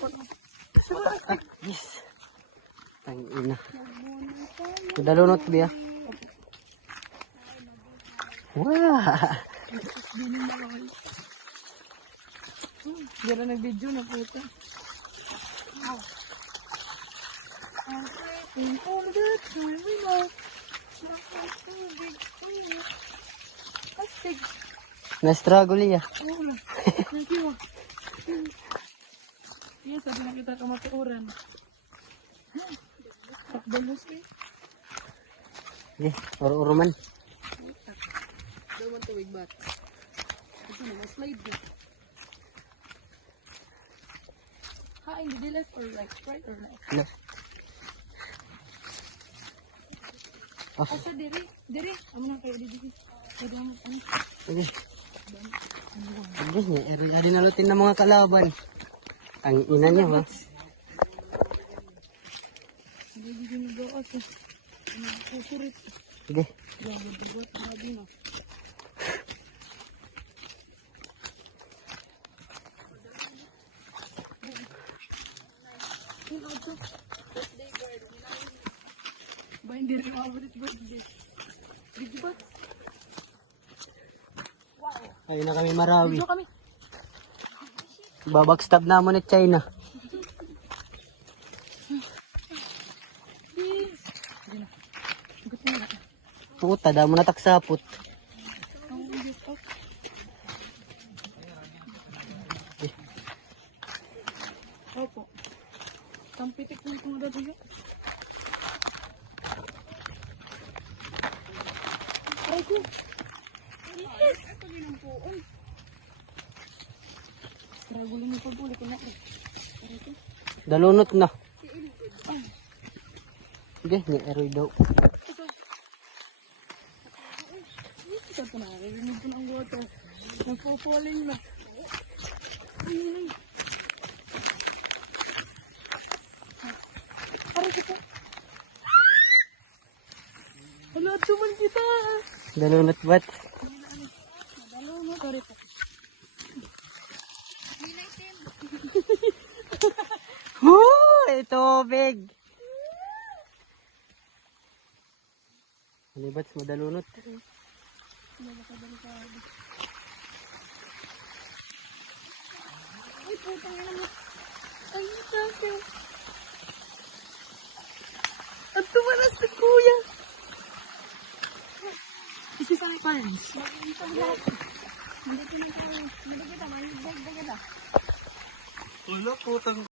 Mas matak. Ah, yes. Tangina. Dalunot biya. Wow. Diyan na nag-video na puta. All the time we know. Astig. Na-struggle iya. Thank you. Yes, sabi na kita kamatuuran. Takbalos eh. Okay, oro-oro man. Dawan tuwig bat. Ito na, slide din. Hain, di left or right? Right or left? Left. Off. Asa diri? Diri? Amo na kayo diri. Pwede mo ano? Okay. Agos niya, eri nalutin ng mga kalaban. Ang ina niya ha. Hindi din mo doon asa. Ano kusurit? Okay. Dawan tuwig bat din na. Ba hindi rin favorite birthday. Big bat. Wow. Ayun na kami Marawi. Dito kami. Babagstab na mo ni China. Please. Hindi na. Gusto na. Puta, damo na taksapot. Ang bilis up. Opo. Tampitik ng mga dado. Aray ko. Yes! Ito din ang puon. Struggle mo pag-uli ko na eh. Aray ko. Dalunot na. Sige, niya eroy daw. Ito po na. Rinig ko na ang water. Nagpo-falling na. Ay. Aray ko po. Hala, tuman kita. Dalunot bat. Dalo mo, sorry po. Hoy, tubig. Ano bats mo dalunot? Ay, putang ina mo. Ay, sabi. Ang tumalas na kuya. Isi sa may parents. Magkita na ako. Hindi kita, may dag-dag. Ulo, putang